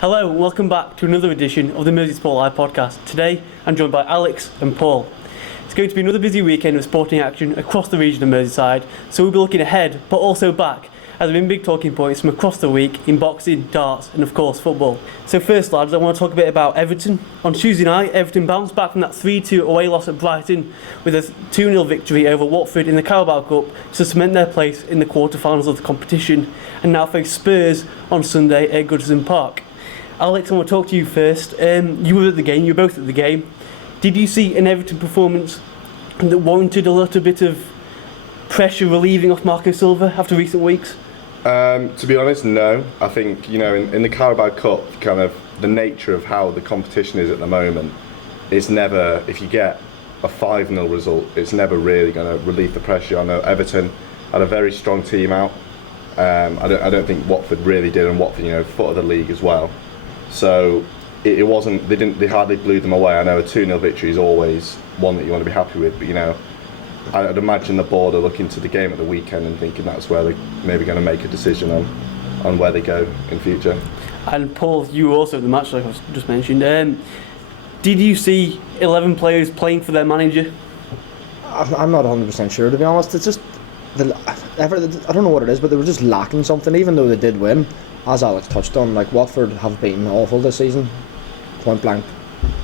Hello and welcome back to another edition of the MerseySportLive Podcast. Today I'm joined by Alex and Paul. It's going to be another busy weekend of sporting action across the region of Merseyside, so we'll be looking ahead but also back as there have been big talking points from across the week in boxing, darts and of course football. So first lads, I want to talk a bit about Everton. On Tuesday night, Everton bounced back from that 3-2 away loss at Brighton with a 2-0 victory over Watford in the Carabao Cup to cement their place in the quarter-finals of the competition and now face Spurs on Sunday at Goodison Park. Alex, I want to talk to you first. You were at the game, you were both at the game. Did you see an Everton performance that warranted a little bit of pressure relieving off Marco Silva after recent weeks? To be honest, no. I think, in the Carabao Cup, kind of the nature of how the competition is at the moment, it's never, if you get a 5-0 result, it's never really going to relieve the pressure. I know Everton had a very strong team out. I don't think Watford really did, and Watford, foot of the league as well. So it wasn't. They hardly blew them away. I know a 2-0 victory is always one that you want to be happy with, but I'd imagine the board are looking to the game at the weekend and thinking that's where they're maybe going to make a decision on where they go in future. And Paul, you were also at the match, like I just mentioned. Did you see 11 players playing for their manager? I'm not 100% sure, to be honest. It's just I don't know what it is, but they were just lacking something, even though they did win. As Alex touched on, Watford have been awful this season, point blank.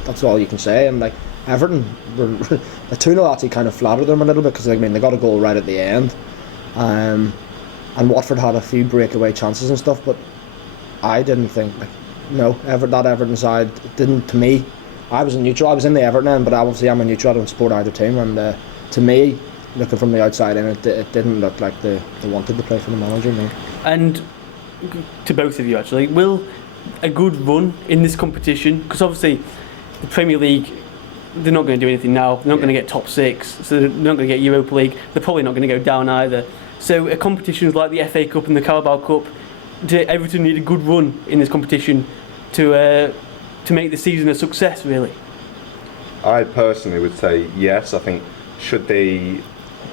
That's all you can say. And Everton, the 2-0 actually kind of flattered them a little bit because they got a goal right at the end, and Watford had a few breakaway chances and stuff. But I didn't think that Everton side didn't. To me, I was in neutral. I was in the Everton end, but obviously I'm a neutral. I don't support either team. And to me, looking from the outside in, it didn't look like they wanted to play for the manager. No. And to both of you actually, will a good run in this competition, because obviously the Premier League, they're not going to do anything now, they're not going to get top 6, so they're not going to get Europa League, they're probably not going to go down either. So a competitions like the FA Cup and the Carabao Cup, do Everton need a good run in this competition to make the season a success, really? I personally would say yes. I think should they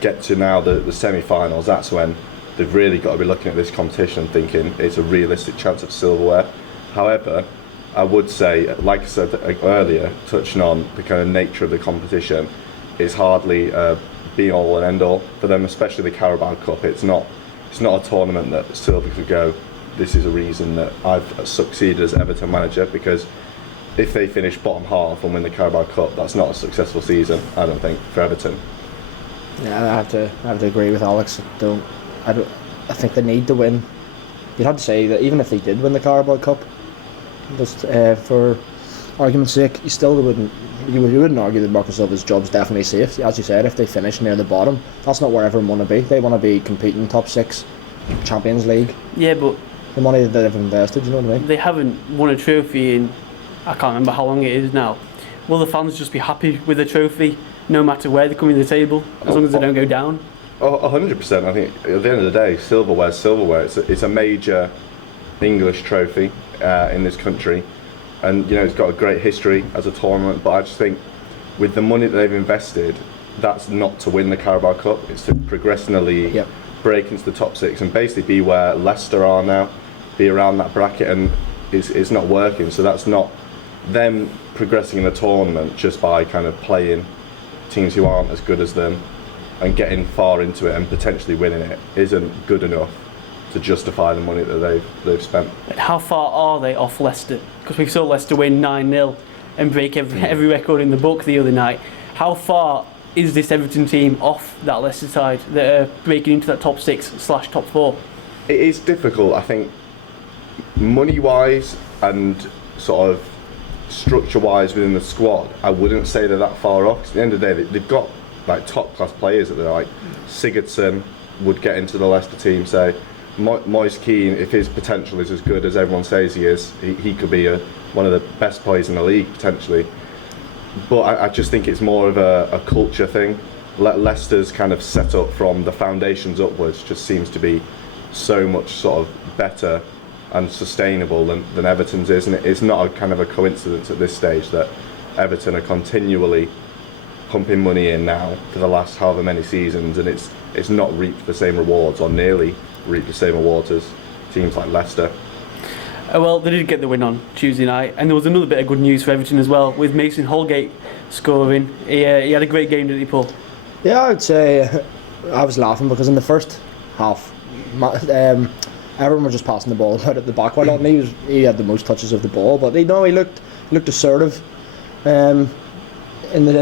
get to now the semi-finals, that's when they've really got to be looking at this competition and thinking it's a realistic chance of silverware. However, I would say, like I said earlier, touching on the kind of nature of the competition, it's hardly be all and end all for them, especially the Carabao Cup. It's not a tournament that Silva could go, this is a reason that I've succeeded as Everton manager, because if they finish bottom half and win the Carabao Cup, that's not a successful season, I don't think, for Everton. Yeah, I have to agree with Alex. I think they need to win. You'd have to say that even if they did win the Carabao Cup, just for argument's sake, you wouldn't argue that Marco Silva's job's definitely safe. As you said, if they finish near the bottom, that's not where everyone want to be. They want to be competing top 6, Champions League. Yeah, but the money that they've invested, you know what I mean? They haven't won a trophy in, I can't remember how long it is now. Will the fans just be happy with the trophy, no matter where they come in the table, as long as they don't go down? 100%. I think at the end of the day, silverware's silverware. It's a major English trophy in this country, and it's got a great history as a tournament. But I just think with the money that they've invested, that's not to win the Carabao Cup. It's to progress in the league, yep, break into the top 6, and basically be where Leicester are now, be around that bracket, and it's not working. So that's not them progressing in the tournament just by kind of playing teams who aren't as good as them and getting far into it and potentially winning it isn't good enough to justify the money that they've spent. How far are they off Leicester? Because we saw Leicester win 9-0 and break every record in the book the other night. How far is this Everton team off that Leicester side that are breaking into that top 6/top 4? It is difficult. I think money-wise and sort of structure-wise within the squad, I wouldn't say they're that far off. 'Cause at the end of the day, they've got top-class players that they're Sigurdsson would get into the Leicester team, say. Moise Keane, if his potential is as good as everyone says he is, he could be one of the best players in the league, potentially. But I just think it's more of a culture thing. Leicester's kind of set up from the foundations upwards just seems to be so much sort of better and sustainable than Everton's is, and it's not a kind of a coincidence at this stage that Everton are continually pumping money in now for the last however many seasons, and it's not reaped the same rewards, or nearly reaped the same rewards as teams like Leicester. Well, they did get the win on Tuesday night, and there was another bit of good news for Everton as well, with Mason Holgate scoring. He had a great game, didn't he, Paul? Yeah, I would say I was laughing because in the first half, everyone was just passing the ball out at the back. Why not? He had the most touches of the ball, but he looked assertive. In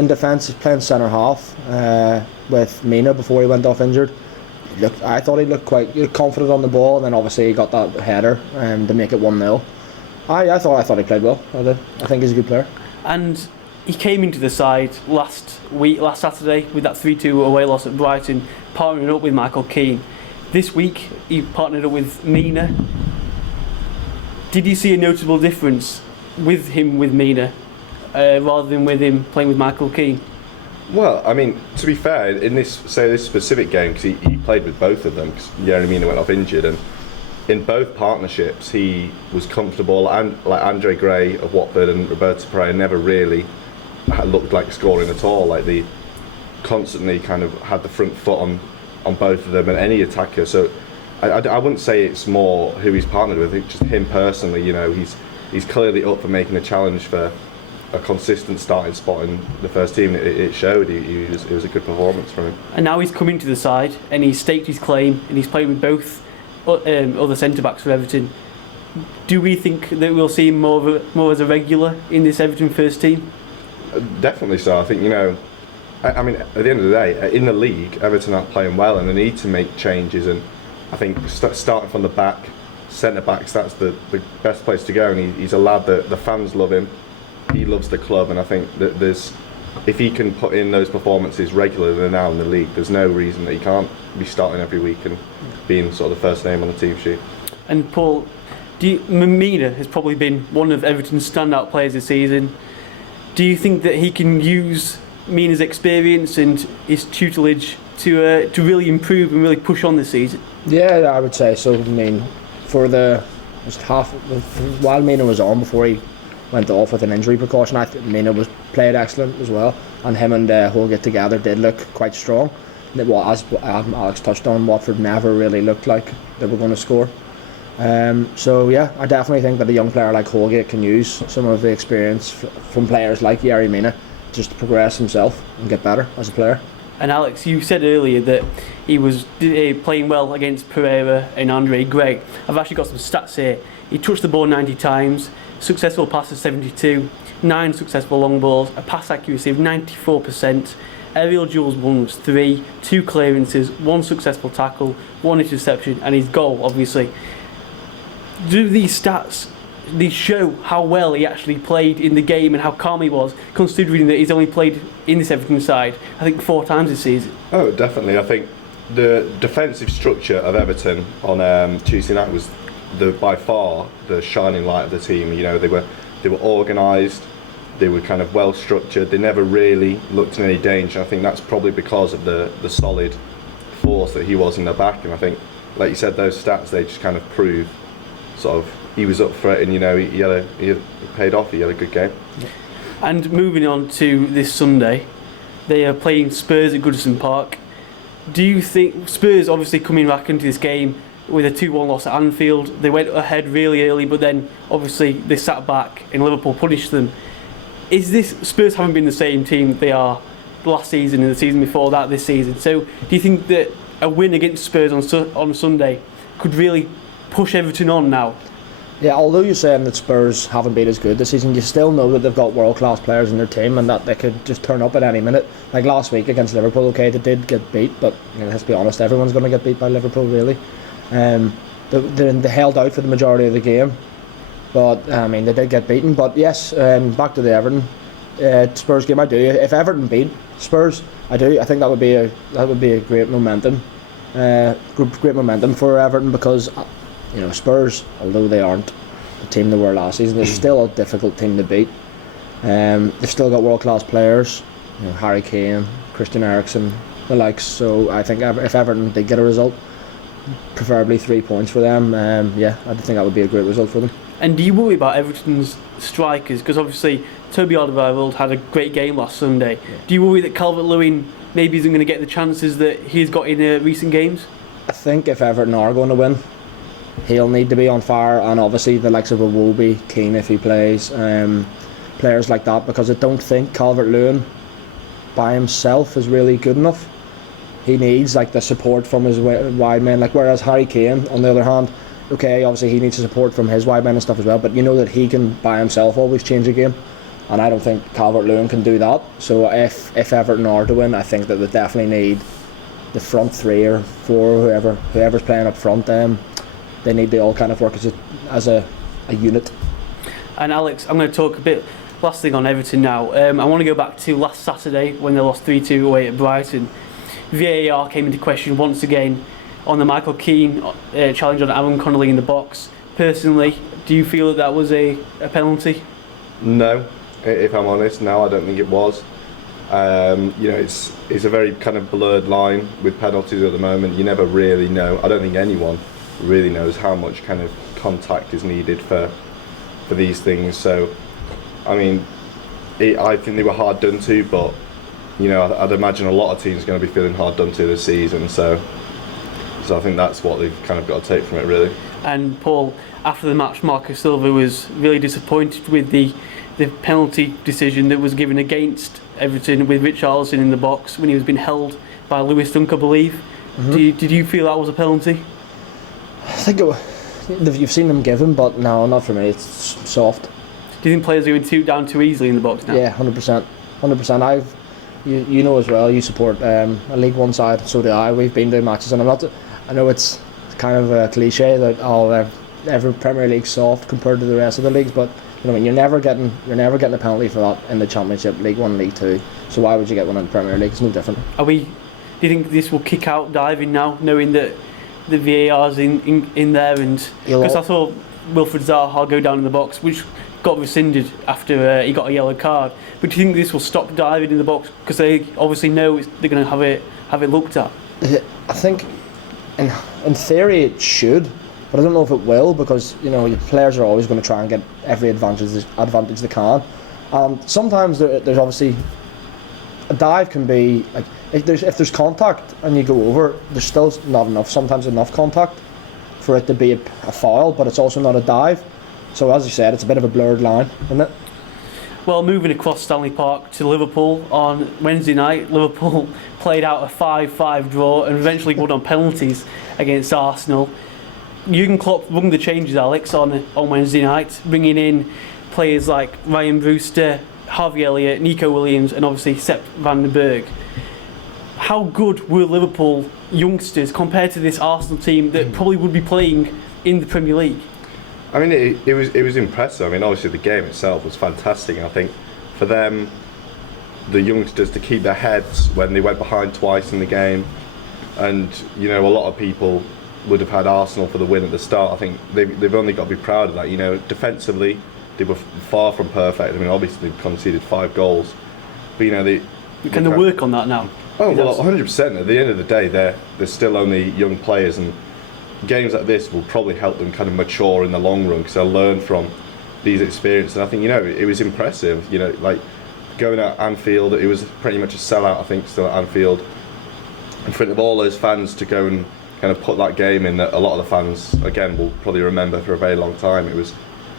defence, he's playing centre half with Mina before he went off injured. I thought he looked quite confident on the ball, and then obviously he got that header to make it 1-0. I thought he played well. I think he's a good player. And he came into the side last Saturday with that 3-2 away loss at Brighton, partnering up with Michael Keane. This week he partnered up with Mina. Did you see a noticeable difference with Mina rather than with him playing with Michael Keane? Well, I mean, to be fair, in this specific game, because he played with both of them, because Yerry Mina went off injured, and in both partnerships he was comfortable, and like Andre Gray of Watford and Roberto Pereira never really looked like scoring at all. Like they constantly kind of had the front foot on both of them and any attacker. So I wouldn't say it's more who he's partnered with. It's just him personally. You know, he's clearly up for making a challenge for a consistent starting spot in the first team. It showed. It was a good performance from him. And now he's coming to the side and he's staked his claim and he's playing with both other centre backs for Everton. Do we think that we'll see him more as a regular in this Everton first team? Definitely so. I think, you know, I mean, at the end of the day, in the league, Everton aren't playing well and they need to make changes. And I think starting from the back, centre backs, that's the best place to go. And he's a lad that the fans love him. He loves the club, and I think that if he can put in those performances regularly now in the league, there's no reason that he can't be starting every week and being sort of the first name on the team sheet. And Paul, Mina has probably been one of Everton's standout players this season. Do you think that he can use Mina's experience and his tutelage to really improve and really push on this season? Yeah, I would say so. I mean, for while Mina was on before he went off with an injury precaution, I think Mina was played excellent as well, and him and Holgate together did look quite strong. Well, as Alex touched on, Watford never really looked like they were going to score. So yeah, I definitely think that a young player like Holgate can use some of the experience from players like Yerry Mina just to progress himself and get better as a player. And Alex, you said earlier that he was playing well against Pereira and Andre Gray. I've actually got some stats here. He touched the ball 90 times, successful passes 72, 9 successful long balls, a pass accuracy of 94%, aerial duels won was 3, 2 clearances, 1 successful tackle, 1 interception, and his goal, obviously. Do these stats show how well he actually played in the game and how calm he was, considering that he's only played in this Everton side, I think 4 times this season? Oh, definitely. I think the defensive structure of Everton on Tuesday night was by far the shining light of the team. You know, they were organised, they were kind of well structured, they never really looked in any danger. I think that's probably because of the solid force that he was in the back, and I think, like you said, those stats, they just kind of prove sort of he was up for it, and you know, he paid off. He had a good game. And moving on to this Sunday, they are playing Spurs at Goodison Park. Do you think Spurs, obviously coming back into this game with a 2-1 loss at Anfield, they went ahead really early, but then obviously they sat back and Liverpool punished them. Spurs haven't been the same team that they are last season and the season before that this season. So do you think that a win against Spurs on Sunday could really push Everton on now? Yeah, although you're saying that Spurs haven't been as good this season, you still know that they've got world-class players in their team and that they could just turn up at any minute. Like last week against Liverpool, okay, they did get beat, but you know, let's be honest, everyone's going to get beat by Liverpool, really. They held out for the majority of the game, but I mean, they did get beaten. But yes, back to the Everton Spurs game. I do. If Everton beat Spurs, I do. I think that would be a great momentum, great momentum for Everton, because you know, Spurs, although they aren't the team they were last season, they're still a difficult team to beat. They've still got world-class players, you know, Harry Kane, Christian Eriksen, the likes. So I think if Everton did get a result, preferably 3 points for them, yeah, I think that would be a great result for them. And do you worry about Everton's strikers? Because obviously Toby Alderweireld had a great game last Sunday. Yeah. Do you worry that Calvert-Lewin maybe isn't going to get the chances that he's got in recent games? I think if Everton are going to win, he'll need to be on fire, and obviously the likes of a Wobie, Keane if he plays, players like that, because I don't think Calvert-Lewin by himself is really good enough. He needs like the support from his wide men, like whereas Harry Kane on the other hand, okay, obviously he needs the support from his wide men and stuff as well, but you know that he can by himself always change a game, and I don't think Calvert-Lewin can do that. So if Everton are to win, I think that they definitely need the front 3 or 4, whoever's playing up front. They need to all kind of work as a unit. And Alex, I'm going to talk a bit last thing on Everton now. I want to go back to last Saturday when they lost 3-2 away at Brighton. VAR came into question once again on the Michael Keane challenge on Aaron Connolly in the box. Personally, do you feel that was a penalty? No, if I'm honest, no, I don't think it was. It's a very kind of blurred line with penalties at the moment. You never really know. I don't think anyone really knows how much kind of contact is needed for these things. So, I mean, I think they were hard done to, but I'd imagine a lot of teams are going to be feeling hard done to this season. So I think that's what they've kind of got to take from it, really. And Paul, after the match, Marco Silva was really disappointed with the penalty decision that was given against Everton with Richarlison in the box when he was being held by Lewis Dunk, I believe. Mm-hmm. Did you feel that was a penalty? I think you've seen them give him, but no, not for me. It's soft. Do you think players are going down too easily in the box now? Yeah, 100%. You know as well. You support a League One side, so do I. We've been to matches, and I know it's kind of a cliche that every Premier League's soft compared to the rest of the leagues, but you're never getting a penalty for that in the Championship, League One, League Two. So why would you get one in the Premier League? It's no different. Do you think this will kick out diving now, knowing that the VAR's in there? And because I saw Wilfred Zaha go down in the box, which got rescinded after he got a yellow card. But do you think this will stop diving in the box because they obviously know they're going to have it looked at? I think in theory it should, but I don't know if it will, because your players are always going to try and get every advantage they can. Sometimes there's obviously a dive can be like if there's contact and you go over, there's still not enough. Sometimes enough contact for it to be a foul, but it's also not a dive. So as you said, it's a bit of a blurred line, isn't it? Well, moving across Stanley Park to Liverpool on Wednesday night, Liverpool played out a 5-5 draw and eventually won on penalties against Arsenal. Jurgen Klopp rung the changes, Alex, on Wednesday night, bringing in players like Ryan Brewster, Harvey Elliott, Nico Williams and obviously Sepp van den Berg. How good were Liverpool youngsters compared to this Arsenal team that probably would be playing in the Premier League? I mean, it was impressive. I mean, obviously the game itself was fantastic. And I think for them, the youngsters, to keep their heads when they went behind twice in the game, and a lot of people would have had Arsenal for the win at the start. I think they've only got to be proud of that. Defensively, they were far from perfect. I mean, obviously they conceded 5 goals, but can they work on that now? Oh well, 100%. At the end of the day, they're still only young players, and games like this will probably help them kind of mature in the long run because they'll learn from these experiences. And I think it was impressive. Like going at Anfield, it was pretty much a sellout. I think still at Anfield, in front of all those fans, to go and kind of put that game in that a lot of the fans again will probably remember for a very long time. It was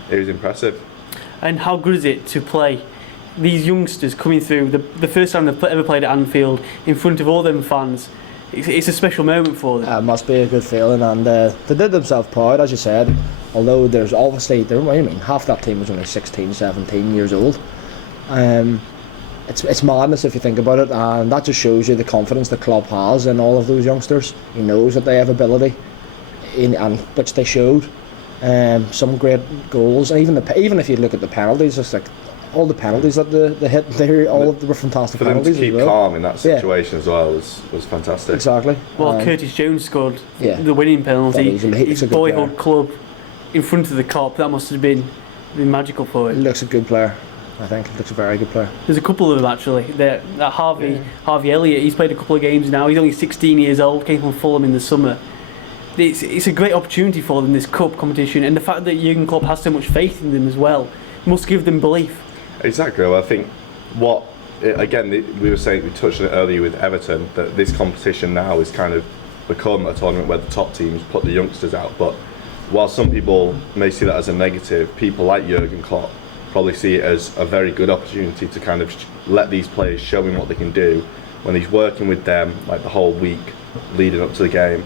impressive. And how good is it to play these youngsters coming through the first time they've ever played at Anfield in front of all them fans? It's a special moment for them. It must be a good feeling, and they did themselves proud, as you said. Although there's obviously half that team was only 16, 17 years old. It's madness if you think about it, and that just shows you the confidence the club has in all of those youngsters. He knows that they have ability, and which they showed. Some great goals, and even if you look at the penalties, it's like all the penalties that they hit, they were fantastic. For them penalties to keep calm in that situation as well was fantastic. Exactly. Well, Curtis Jones scored the winning penalty. His boyhood club in front of the Kop. That must have been magical for him. He looks a good player. I think he looks a very good player. There's a couple of them actually. Harvey Elliott. He's played a couple of games now. He's only 16 years old. Came from Fulham in the summer. It's a great opportunity for them, this cup competition, and the fact that Jurgen Klopp has so much faith in them as well must give them belief. Exactly. Well, I think we were saying, we touched on it earlier with Everton, that this competition now is kind of become a tournament where the top teams put the youngsters out, but while some people may see that as a negative, people like Jurgen Klopp probably see it as a very good opportunity to kind of let these players show him what they can do when he's working with them like the whole week leading up to the game.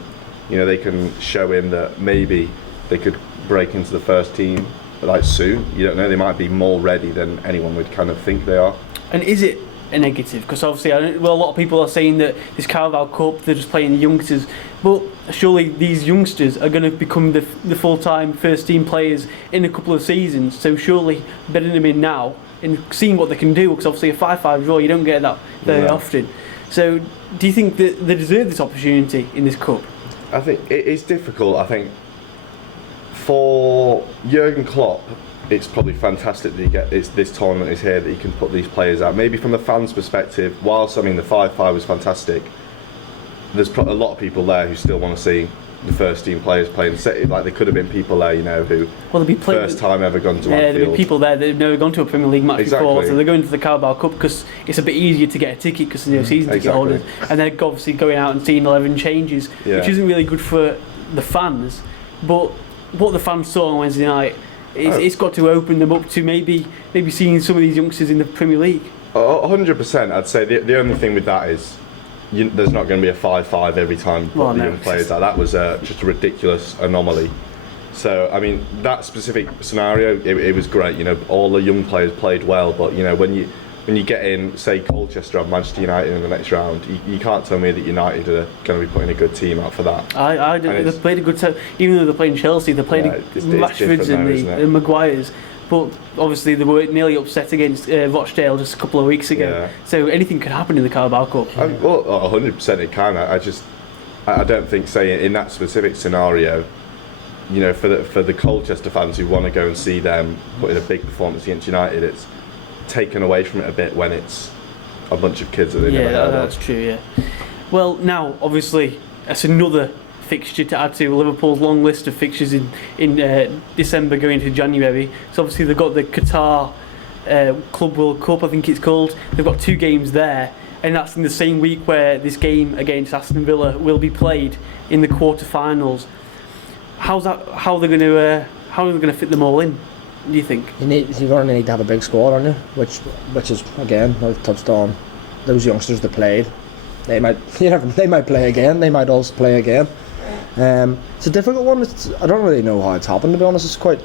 You know, they can show him that maybe they could break into the first team like soon. You don't know, they might be more ready than anyone would kind of think they are. And is it a negative? Because obviously, a lot of people are saying that this Carabao Cup, they're just playing the youngsters, but surely these youngsters are going to become the full-time first-team players in a couple of seasons, so surely betting them in now and seeing what they can do, because obviously a 5-5 draw, you don't get that very often. So do you think that they deserve this opportunity in this cup? I think it's difficult. I think for Jurgen Klopp, it's probably fantastic that you get this tournament is here, that you can put these players out. Maybe from the fans' perspective, whilst I mean the 5-5 was fantastic, there's a lot of people there who still want to see the first team players playing. Like there could have been people there, you know, who first time ever gone to Anfield. Yeah, there have been people there that have never gone to a Premier League match before, so they're going to the Carabao Cup because it's a bit easier to get a ticket because they're season ticket holders, and they're obviously going out and seeing 11 changes, which isn't really good for the fans. But what the fans saw on Wednesday night, it's got to open them up to maybe seeing some of these youngsters in the Premier League. 100%. I'd say the only thing with that is there's not going to be a 5-5 every time the young players. That was just a ridiculous anomaly. So I mean, that specific scenario, it was great. You know, all the young players played well, but you know, when you get in, say Colchester or Manchester United in the next round, you can't tell me that United are going to be putting a good team out for that. They played a good team, even though they're playing Chelsea. They played Rashfords and the Maguires, but obviously they were nearly upset against Rochdale just a couple of weeks ago. Yeah. So anything could happen in the Carabao Cup. Well, 100% it can. I don't think, say in that specific scenario, you know, for the Colchester fans who want to go and see them put in a big performance against United, it's taken away from it a bit when it's a bunch of kids that they never heard of. That's true, yeah. Well, now, obviously, that's another fixture to add to Liverpool's long list of fixtures in December going into January. So obviously they've got the Qatar Club World Cup, I think it's called. They've got 2 games there, and that's in the same week where this game against Aston Villa will be played in the quarter-finals. How are they going to fit them all in, do you think? You're going to need to have a big squad, aren't you? Which is, again, I've touched on those youngsters that played. They might play again. They might also play again. It's a difficult one. I don't really know how it's happened, to be honest. It's quite,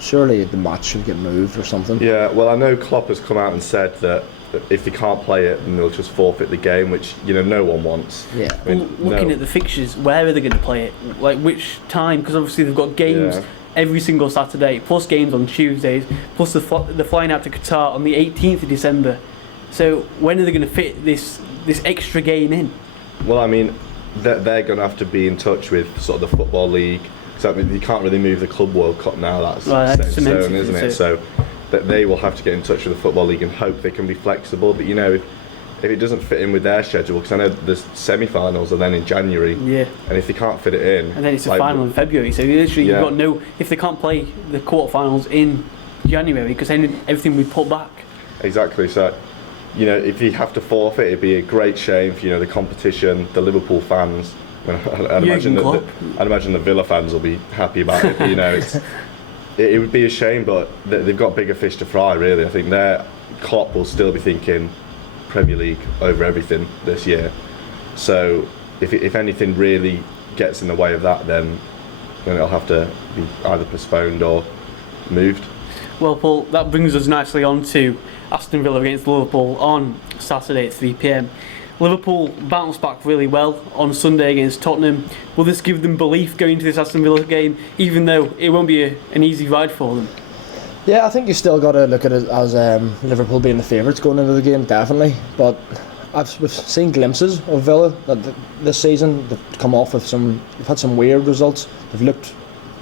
surely the match should get moved or something. Yeah, well, I know Klopp has come out and said that if they can't play it, then they'll just forfeit the game, which, you know, no one wants. Yeah. I mean, looking at the fixtures, where are they going to play it? Like, which time? Because obviously they've got games every single Saturday, plus games on Tuesdays, plus they're flying out to Qatar on the 18th of December. So when are they going to fit this extra game in? Well, I mean, they're going to have to be in touch with sort of the Football League. So I mean, you can't really move the Club World Cup now. That's set in stone, isn't it? So that they will have to get in touch with the Football League and hope they can be flexible. But you know, if it doesn't fit in with their schedule, because I know the semi-finals are then in January. Yeah. And if they can't fit it in, and then it's a final in February. So literally, you've got no. If they can't play the quarterfinals in January, because then everything will be put back. Exactly. So, you know, if you have to forfeit, it'd be a great shame for, you know, the competition, the Liverpool fans. I'd imagine the Villa fans will be happy about it. But, you know, it would be a shame, but they've got bigger fish to fry. Really, I think Klopp will still be thinking Premier League over everything this year. So if anything really gets in the way of that, then it'll have to be either postponed or moved. Well, Paul, that brings us nicely on to Aston Villa against Liverpool on Saturday at 3 p.m. Liverpool bounced back really well on Sunday against Tottenham. Will this give them belief going into this Aston Villa game, even though it won't be an easy ride for them? Yeah, I think you still got to look at it as Liverpool being the favourites going into the game, definitely. But we've seen glimpses of Villa that this season. They've come off with they've had some weird results. They've looked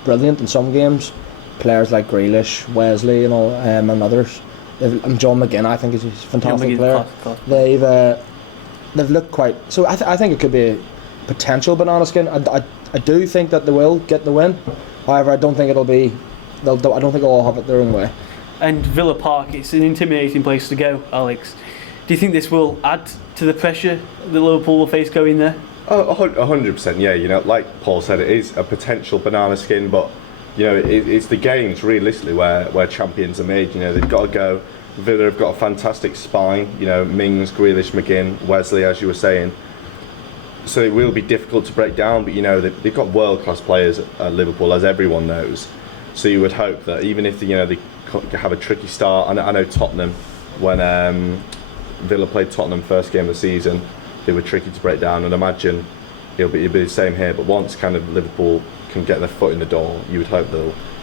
brilliant in some games. Players like Grealish, Wesley, and all, and others. And John McGinn, I think, is a fantastic player. Class. They've looked quite. So I think it could be a potential banana skin. I do think that they will get the win. However, I don't think it'll be. I don't think they'll all have it their own way. And Villa Park, it's an intimidating place to go, Alex. Do you think this will add to the pressure that Liverpool will face going there? Oh, 100%, yeah. You know, like Paul said, it is a potential banana skin, but you know, it's the games realistically where champions are made. You know, they've got to go. Villa have got a fantastic spine. You know, Mings, Grealish, McGinn, Wesley, as you were saying. So it will be difficult to break down, but you know, they've got world-class players at Liverpool, as everyone knows. So you would hope that even if they have a tricky start. I know Tottenham, when Villa played Tottenham first game of the season, they were tricky to break down, and imagine it'll be the same here. But once kind of Liverpool can get their foot in the door, you would hope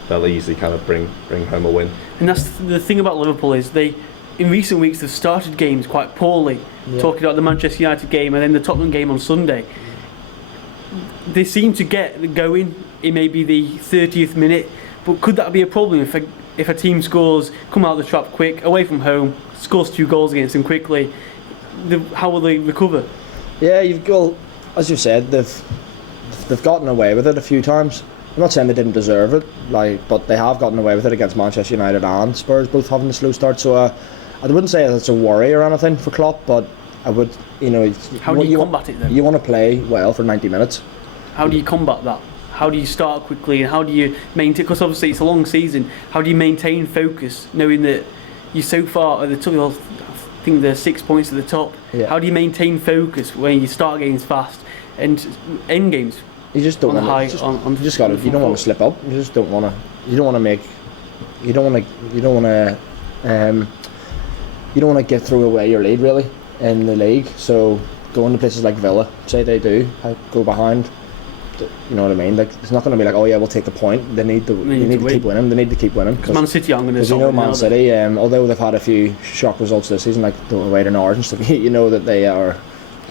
they'll easily kind of bring home a win. And that's the thing about Liverpool, is they, in recent weeks, they've started games quite poorly. Yeah. Talking about the Manchester United game and then the Tottenham game on Sunday, they seem to get going in maybe the 30th minute. But could that be a problem if a team come out of the trap quick, away from home, scores 2 goals against them quickly? How will they recover? Yeah, as you said, they've gotten away with it a few times. I'm not saying they didn't deserve it, but they have gotten away with it against Manchester United and Spurs, both having a slow start. So I wouldn't say it's a worry or anything for Klopp, but I would, you know. How do you combat it then? You want to play well for 90 minutes. How do you combat that? How do you start quickly, and how do you maintain? Because obviously it's a long season. How do you maintain focus, knowing that you're so far at the top? I think there's 6 points at the top. Yeah. How do you maintain focus when you start games fast and end games? You just don't want to. You don't want to slip up. You just don't want to. You don't want to get throw away your lead really in the league. So going to places like Villa, say they do go behind. You know what I mean? Like, it's not going to be like, oh yeah, we'll take the point. They need to keep winning. They need to keep winning. Because Man City aren't going to. Because you know Man City, although they've had a few shock results this season, like the away to Norwich and stuff, you know that they are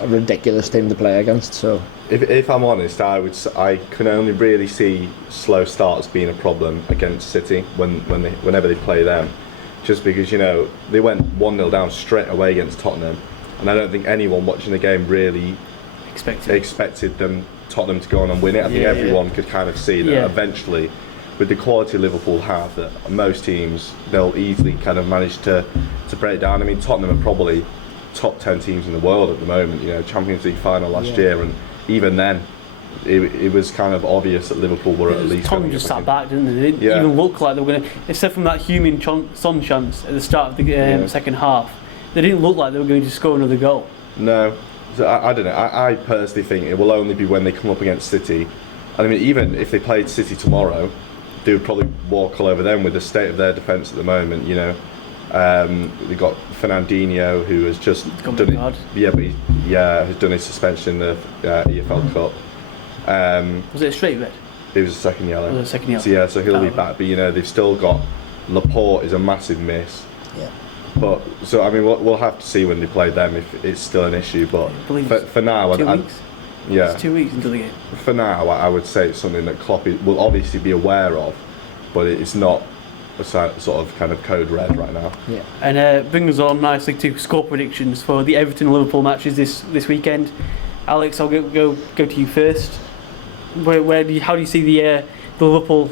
a ridiculous team to play against. So if I'm honest, I can only really see slow starts being a problem against City whenever they play them, just because, you know, they went 1-0 down straight away against Tottenham, and I don't think anyone watching the game really expected Tottenham to go on and win it. I think everyone could kind of see that eventually, with the quality Liverpool have, that most teams, they'll easily kind of manage to break down. I mean, Tottenham are probably top 10 teams in the world at the moment. You know, Champions League final last year, and even then, it was kind of obvious that Liverpool were at least. Tottenham just sat back, didn't they? They didn't even look like they were going to, except from that Heung-min Son chance at the start of the second half. They didn't look like they were going to score another goal. No. So I don't know. I personally think it will only be when they come up against City. I mean, even if they played City tomorrow, they would probably walk all over them with the state of their defence at the moment. You know, they've got Fernandinho, who has just done it. Yeah, but has done his suspension in the EFL Cup. Was it a straight red? It was a second yellow. So he'll be back. But you know, they've still got Laporte is a massive miss. Yeah. But so I mean, we'll have to see when they play them if it's still an issue. But for now, 2 weeks. Yeah, it's 2 weeks until the game. For now, I would say it's something that Klopp will obviously be aware of, but it's not a sort of kind of code red right now. Yeah, and bring us on nicely to score predictions for the Everton and Liverpool matches this weekend. Alex, I'll go to you first. How do you see the Liverpool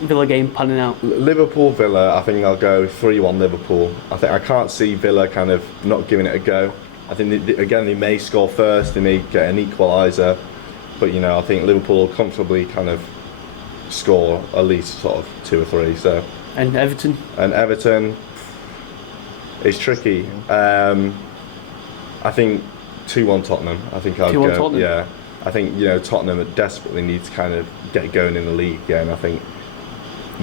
Villa game panning out? Liverpool Villa, I think I'll go 3-1 Liverpool. I can't see Villa kind of not giving it a go. I think they may score first, they may get an equaliser, but you know, I think Liverpool will comfortably kind of score at least sort of 2 or 3. So. And Everton? And Everton, it's tricky. I think 2-1 Tottenham. I think I'll go. Tottenham. Yeah, I think, you know, Tottenham desperately need to kind of get going in the league again. I think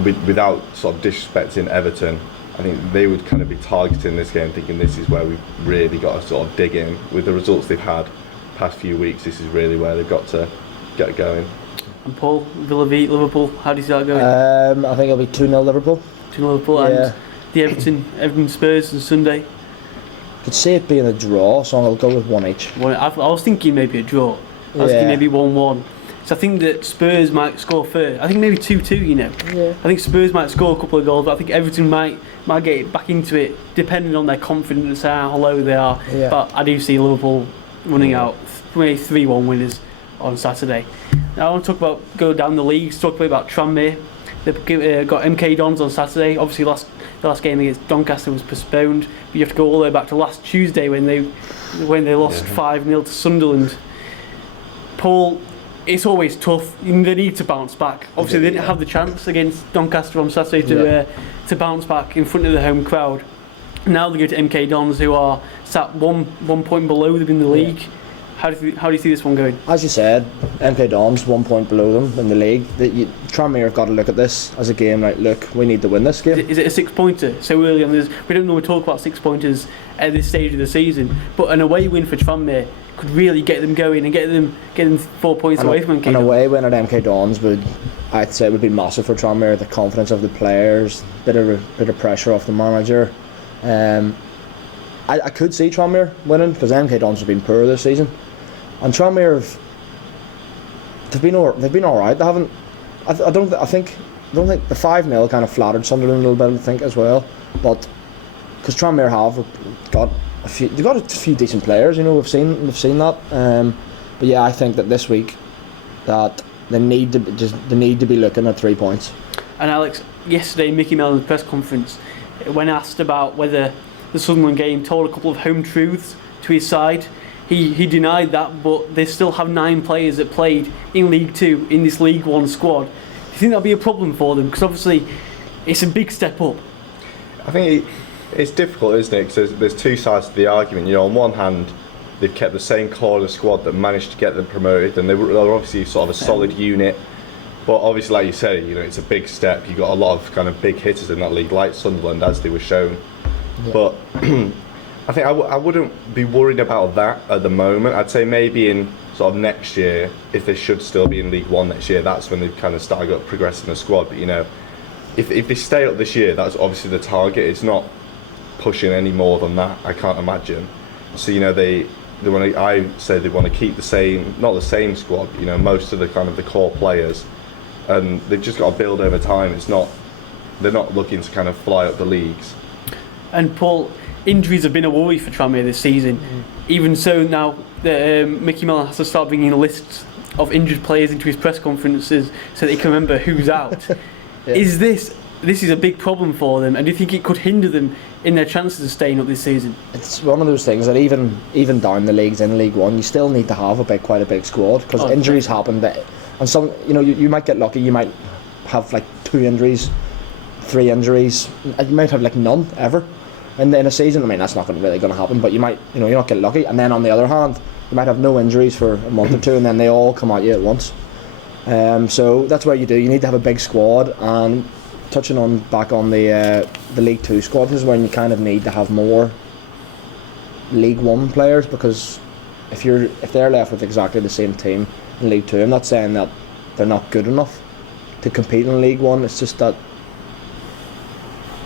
without sort of disrespecting Everton, I think they would kind of be targeting this game, thinking this is where we've really got to sort of dig in. With the results they've had past few weeks, this is really where they've got to get going. And Paul, Villa v Liverpool, how do you see that going? I think it'll be 2-0 Liverpool. 2-0 Liverpool, and the Everton Spurs on Sunday. Could see it being a draw, so I'll go with 1 each. I was thinking maybe a draw. I was thinking maybe 1-1. So I think that Spurs might score first. I think maybe 2-2, you know. Yeah. I think Spurs might score a couple of goals, but I think Everton might get back into it, depending on their confidence and how low they are. Yeah. But I do see Liverpool running out 3-1 winners on Saturday. Now I want to go down the leagues, talk a bit about Tranmere. They've got MK Dons on Saturday. Obviously the last game against Doncaster was postponed, but you have to go all the way back to last Tuesday when they lost 5-0 to Sunderland. Paul, it's always tough. They need to bounce back. Obviously, they didn't have the chance against Doncaster on Saturday to bounce back in front of the home crowd. Now they go to MK Dons, who are sat one point below them in the league. How do you see this one going? As you said, MK Dons 1 point below them in the league. Tranmere have got to look at this as a game. Like, look, we need to win this game. Is it a 6-pointer? So early on, we don't normally talk about 6-pointers at this stage of the season, but an away win for Tranmere could really get them going and get them 4 points away from MK Dons. An away win at MK Dons I'd say would be massive for Tranmere. The confidence of the players, bit of pressure off the manager. I could see Tranmere winning because MK Dons have been poor this season, and Tranmere they've been all right. They haven't. I don't think the 5-0 kind of flattered Sunderland a little bit, I think, as well. But because Tranmere have got they've got a few decent players. We've seen that. But yeah, I think that this week that they need to be looking at 3 points. And Alex, yesterday Mickey Mellon's press conference, when asked about whether the Sunderland game told a couple of home truths to his side, he denied that, but they still have 9 players that played in League 2 in this League 1 squad. Do you think that'll be a problem for them? Because obviously it's a big step up. I think it's difficult, isn't it? Because there's two sides to the argument. On one hand, they've kept the same core of the squad that managed to get them promoted, and they're obviously sort of a solid unit. But obviously, like you say, it's a big step. You've got a lot of kind of big hitters in that league, like Sunderland, as they were shown. Yeah. But I think I wouldn't be worried about that at the moment. I'd say maybe in sort of next year, if they should still be in League 1 next year, that's when they kind of start progressing the squad. But if they stay up this year, that's obviously the target. It's not pushing any more than that, I can't imagine. So they want to. I say they want to keep the same, not the same squad. Most of the kind of the core players, and they've just got to build over time. They're not looking to kind of fly up the leagues. And Paul, injuries have been a worry for Tranmere this season. Even so, now Mickey Mellon has to start bringing lists of injured players into his press conferences so that he can remember who's out. Yeah. This is a big problem for them, and do you think it could hinder them in their chances of staying up this season? It's one of those things that even down the leagues in League 1, you still need to have quite a big squad, because injuries happen. And some, you might get lucky. You might have like 2 injuries, 3 injuries. You might have like none ever in a season. I mean, that's not really going to happen, but you might, you not get lucky. And then on the other hand, you might have no injuries for a month or 2, and then they all come at you at once. So that's what you do. You need to have a big squad. And touching back on the League 2 squad, this is when you kind of need to have more League 1 players, because if they're left with exactly the same team in League 2, I'm not saying that they're not good enough to compete in League 1. It's just that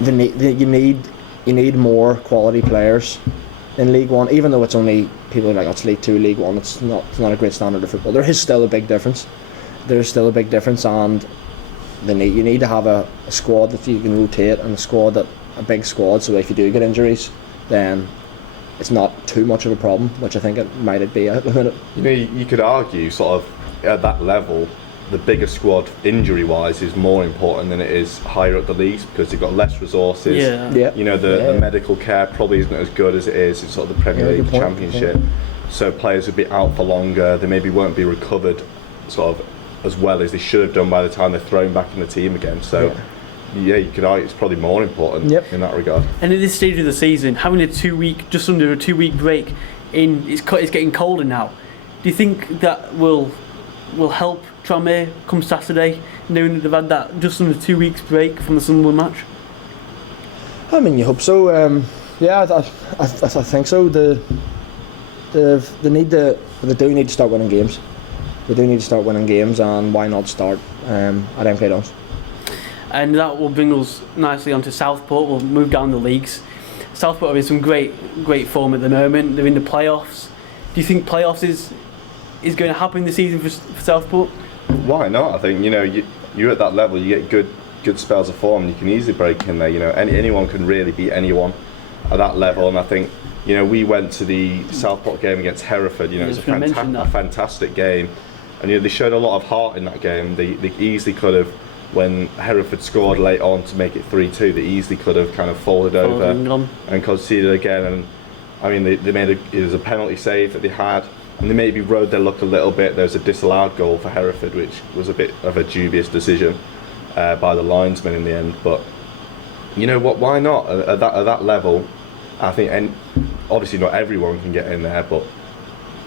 you need more quality players in League 1, even though it's only people like it's League 2, League 1. It's not a great standard of football. There is still a big difference. And you need to have a squad that you can rotate, and a big squad, so if you do get injuries, then it's not too much of a problem, which I think it might be at the minute. You could argue sort of at that level, the bigger squad injury-wise is more important than it is higher up the leagues, because you've got less resources. Yeah. The medical care probably isn't as good as it is in sort of the Premier League Championship. So players would be out for longer. They maybe won't be recovered sort of as well as they should have done by the time they're thrown back in the team again. So you could argue it's probably more important in that regard. And at this stage of the season, having just under a 2-week break, it's getting colder now. Do you think that will help Tranmere come Saturday, knowing that they've had that just under 2 weeks break from the Sunderland match? I mean, you hope so. I think so. They do need to start winning games. They do need to start winning games, and why not start at MK Dons? And that will bring us nicely onto Southport. We'll move down the leagues. Southport are in some great form at the moment. They're in the playoffs. Do you think playoffs is going to happen this season for Southport? Why not? I think you're at that level. You get good spells of form. You can easily break in there. Anyone can really beat anyone at that level. And I think we went to the Southport game against Hereford. It was a fantastic game. And they showed a lot of heart in that game. They easily could have, when Hereford scored late on to make it 3-2, they easily could have kind of folded over and conceded again. And I mean, it was a penalty save that they had. and they maybe rode their luck a little bit. There was a disallowed goal for Hereford, which was a bit of a dubious decision by the linesman in the end. But you know what? Why not at that level? I think, and obviously not everyone can get in there, but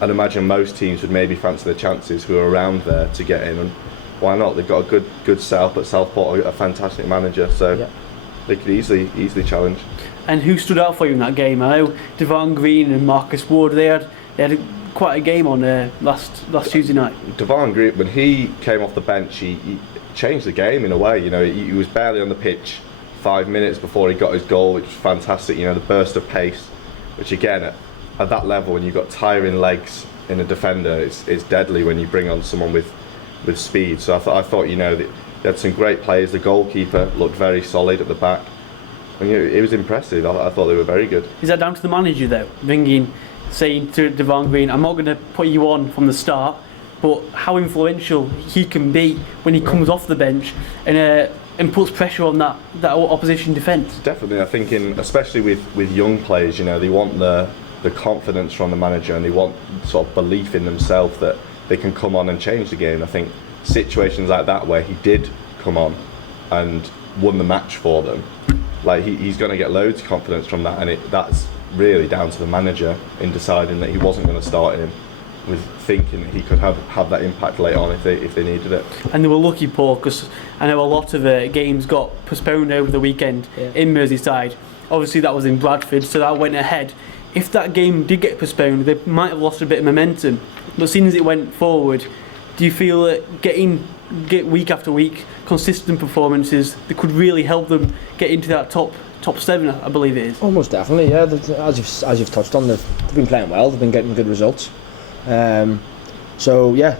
I'd imagine most teams would maybe fancy their chances who are around there to get in. And why not? They've got a good setup at Southport, a fantastic manager, so they could easily challenge. And who stood out for you in that game? I know Devon Green and Marcus Ward. They had quite a game on last Tuesday night. Devon Green, when he came off the bench, he changed the game in a way. You know, he was barely on the pitch 5 minutes before he got his goal, which was fantastic. You know, the burst of pace, which again at that level, when you've got tiring legs in a defender, it's deadly when you bring on someone with speed. So I thought you know they had some great players. The goalkeeper looked very solid at the back. And, you know, it was impressive. I thought they were very good. Is that down to the manager though, saying to Devon Green, I'm not going to put you on from the start, but how influential he can be when he comes off the bench and puts pressure on that opposition defence? Definitely, I think especially with young players, you know, they want the confidence from the manager, and they want sort of belief in themselves that they can come on and change the game. I think situations like that where he did come on and won the match for them, like he's going to get loads of confidence from that, and that's really down to the manager in deciding that he wasn't going to start him, with thinking that he could have that impact later on if they needed it. And they were lucky, Paul, because I know a lot of games got postponed over the weekend in Merseyside. Obviously that was in Bradford, so that went ahead. If that game did get postponed, they might have lost a bit of momentum. But seeing as it went forward, do you feel that get week after week consistent performances that could really help them get into that top 7, I believe it is? Almost definitely, yeah. As you've touched on, they've been playing well. They've been getting good results. So yeah,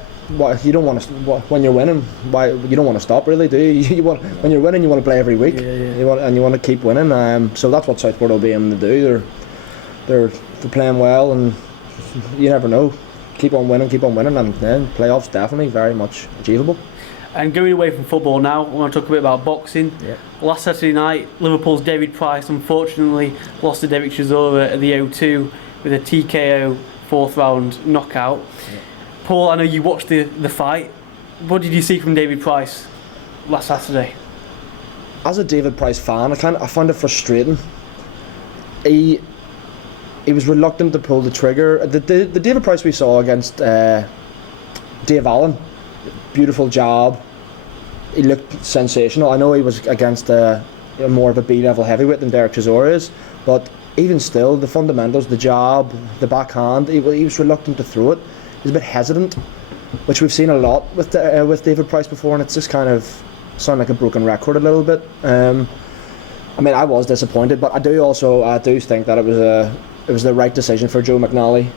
you don't want to when you're winning. You don't want to stop, really, do you? When you're winning, you want to play every week. You want to keep winning. So that's what Southport will be aiming to do. They're playing well, and you never know. Keep on winning, and then playoffs definitely very much achievable. And going away from football now, I want to talk a bit about boxing. Yeah. Last Saturday night, Liverpool's David Price unfortunately lost to Derek Chisora at the O2 with a TKO 4th round knockout. Yeah. Paul, I know you watched the fight. What did you see from David Price last Saturday? As a David Price fan, I found it frustrating. He was reluctant to pull the trigger. The David Price we saw against Dave Allen, beautiful jab. He looked sensational. I know he was against more of a B-level heavyweight than Derek Chisora is, but even still, the fundamentals, the jab, the backhand, he was reluctant to throw it. He was a bit hesitant, which we've seen a lot with David Price before, and it's just kind of sound like a broken record a little bit. I mean, I was disappointed, but I do think that it was the right decision for Joe McNally,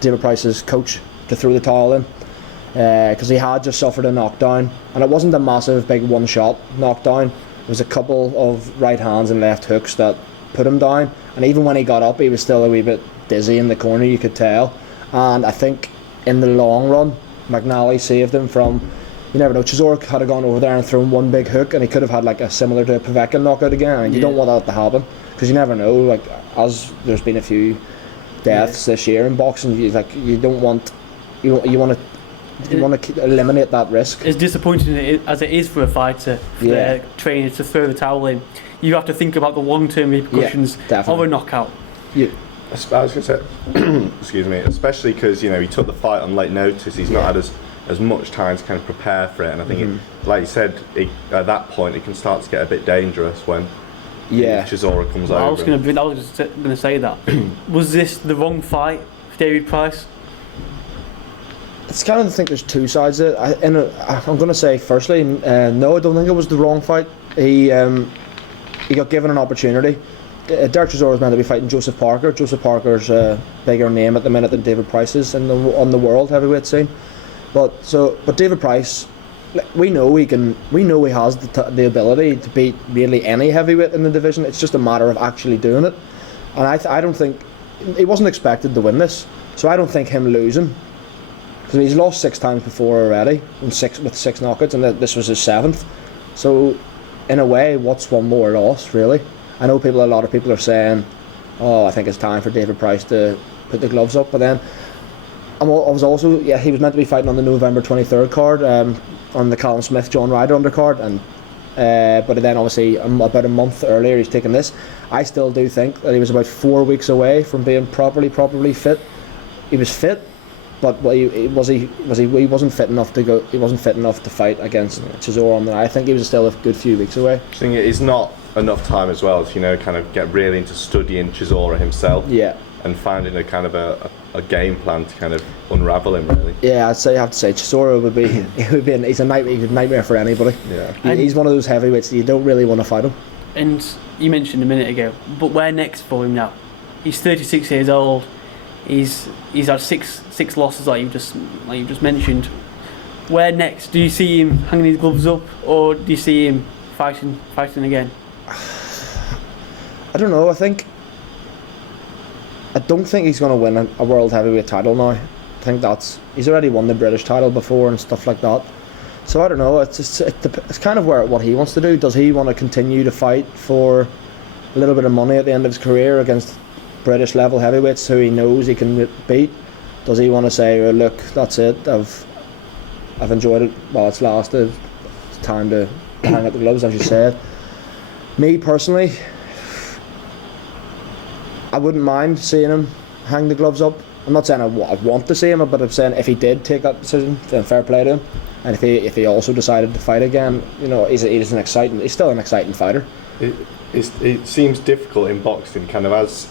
David Price's coach, to throw the towel in, because he had just suffered a knockdown, and it wasn't a massive big one-shot knockdown. It was a couple of right hands and left hooks that put him down, and even when he got up, he was still a wee bit dizzy in the corner, you could tell. And I think in the long run, McNally saved him from, you never know, Chisora had gone over there and thrown one big hook, and he could have had like a similar to a Povetkin knockout again, and you don't want that to happen, because you never know, like, as there's been a few deaths this year in boxing, you want to eliminate that risk. As disappointing as it is for a fighter, for trainers to throw the towel in, you have to think about the long-term repercussions of a knockout. Yeah. I was going to say, excuse me, especially because, you know, he took the fight on late notice. He's not had as much time to kind of prepare for it, and I think, like you said, at that point it can start to get a bit dangerous when Chisora comes over. I was going to say that. Was this the wrong fight for David Price? It's kind of, I think there's two sides to it. I'm going to say, firstly, no, I don't think it was the wrong fight. He got given an opportunity. Derek Chisora was meant to be fighting Joseph Parker. Joseph Parker's a bigger name at the minute than David Price is on the world heavyweight scene. But David Price, we know he has the ability to beat really any heavyweight in the division. It's just a matter of actually doing it. And I don't think he wasn't expected to win this, so I don't think him losing, because he's lost 6 times before already, with 6 knockouts, and this was his 7th. So in a way, what's one more loss, really? I know a lot of people are saying, I think it's time for David Price to put the gloves up, but then I was also, he was meant to be fighting on the November 23rd card, on the Callum Smith, John Ryder undercard, and but then obviously about a month earlier he's taken this. I still do think that he was about 4 weeks away from being properly fit. He was fit, but he wasn't fit enough to go. He wasn't fit enough to fight against Chisora on the night. I think he was still a good few weeks away. I think it's not enough time as well to kind of get really into studying Chisora himself. Yeah. And finding a kind of a game plan to kind of unravel him, really. Yeah, I have to say Chisora would be he's a nightmare for anybody. Yeah. He's one of those heavyweights that you don't really want to fight him. And you mentioned a minute ago, but where next for him now? He's 36 years old. He's had six losses like you just mentioned. Where next? Do you see him hanging his gloves up, or do you see him fighting again? I don't know. I don't think he's going to win a world heavyweight title now. I think he's already won the British title before and stuff like that. So I don't know. It's kind of what he wants to do. Does he want to continue to fight for a little bit of money at the end of his career against British level heavyweights who he knows he can beat? Does he want to say, well, look, that's it. I've enjoyed it while it's lasted. It's time to hang up the gloves, as you said. Me personally, I wouldn't mind seeing him hang the gloves up. I'm not saying I want to see him, but I'm saying if he did take that decision, then fair play to him. And if he also decided to fight again, he's still an exciting fighter. It seems difficult in boxing, kind of as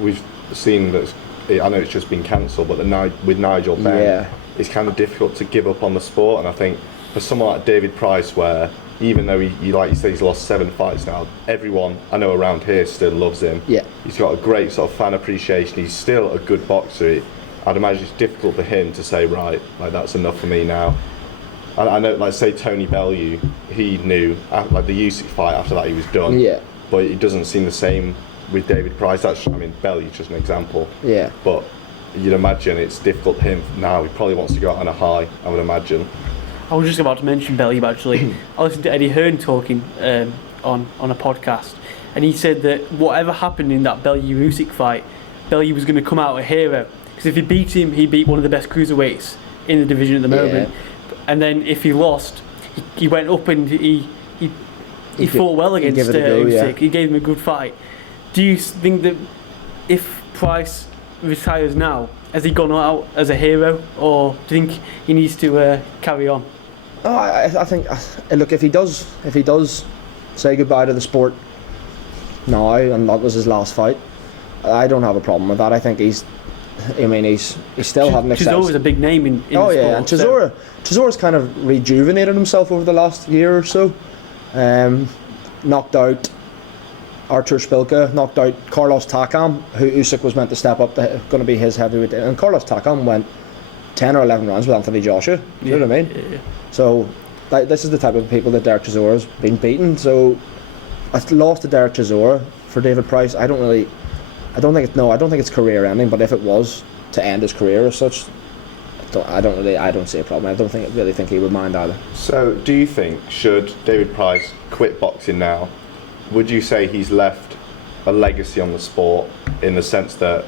we've seen that. I know it's just been cancelled, but with Nigel Benn, it's kind of difficult to give up on the sport. And I think for someone like David Price, where even though he like you said, he's lost 7 fights now, everyone I know around here still loves him. Yeah. He's got a great sort of fan appreciation. He's still a good boxer. I'd imagine it's difficult for him to say, right, like that's enough for me now. I know, like say Tony Bellew, he knew like the Usyk fight after that he was done. Yeah. But it doesn't seem the same with David Price. Bellew's just an example. Yeah. But you'd imagine it's difficult for him now. He probably wants to go out on a high, I would imagine. I was just about to mention Bellew actually. I listened to Eddie Hearn talking on a podcast, and he said that whatever happened in that Bellew-Usyk fight, Bellew was going to come out a hero. Because if he beat him, he beat one of the best cruiserweights in the division at the moment. And then if he lost, he went up and he fought well against Usyk. He gave him a good fight. Do you think that if Price retires now, has he gone out as a hero, or do you think he needs to carry on? Oh, I think, look, if he does say goodbye to the sport now, and that was his last fight, I don't have a problem with that. I think he's still having Chisora's a big name in oh the yeah, sport, and Chisora's kind of rejuvenated himself over the last year or so. Knocked out Artur Szpilka, knocked out Carlos Takam, who Usyk was meant to step up to going to be his heavyweight, and Carlos Takam went 10 or 11 rounds with Anthony Joshua. You know what I mean? Yeah. So this is the type of people that Derek Chisora's been beaten. So I lost to Derek Chisora for David Price. I don't think it's career ending, but if it was to end his career as such, I don't see a problem. I don't really think he would mind either. So do you think, should David Price quit boxing now, would you say he's left a legacy on the sport in the sense that